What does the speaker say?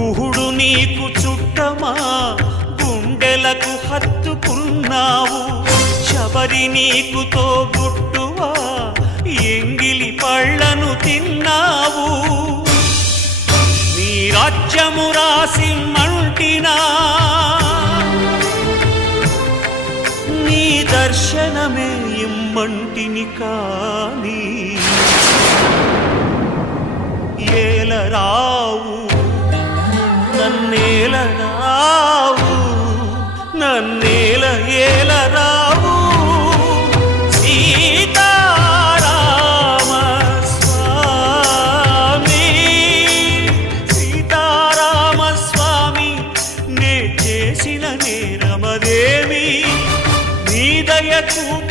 గుహుడు నీకు చుట్టమా, గుండెలకు హత్తుకున్నావు. శబరి నీకు తోబుట్టువా, ఎంగిలి పళ్ళను తిన్నావు. నీ రాజ్యము రాసిమ్మంటినా, నీ దర్శనమే ఇమ్మంటిని. కానీ ఏలరావు, నన్నేలరావు, నన్నేల ఏలరావు. సీతారామ స్వామి, సీతారామ స్వామి, నే చేసిన నేరమదేమి? నీ దయ చూప